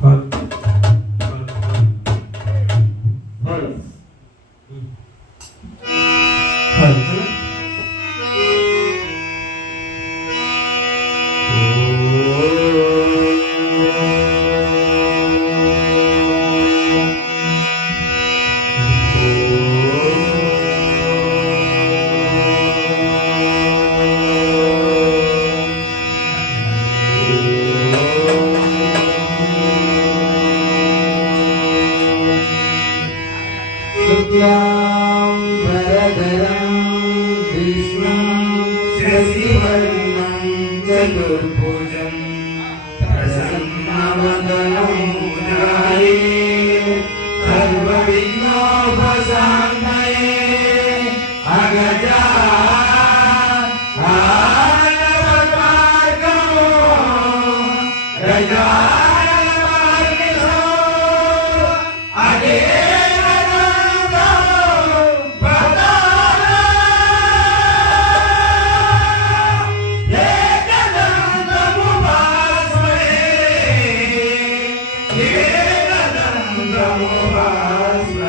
Father, चतुर्भुजं Namo Vasudevaya.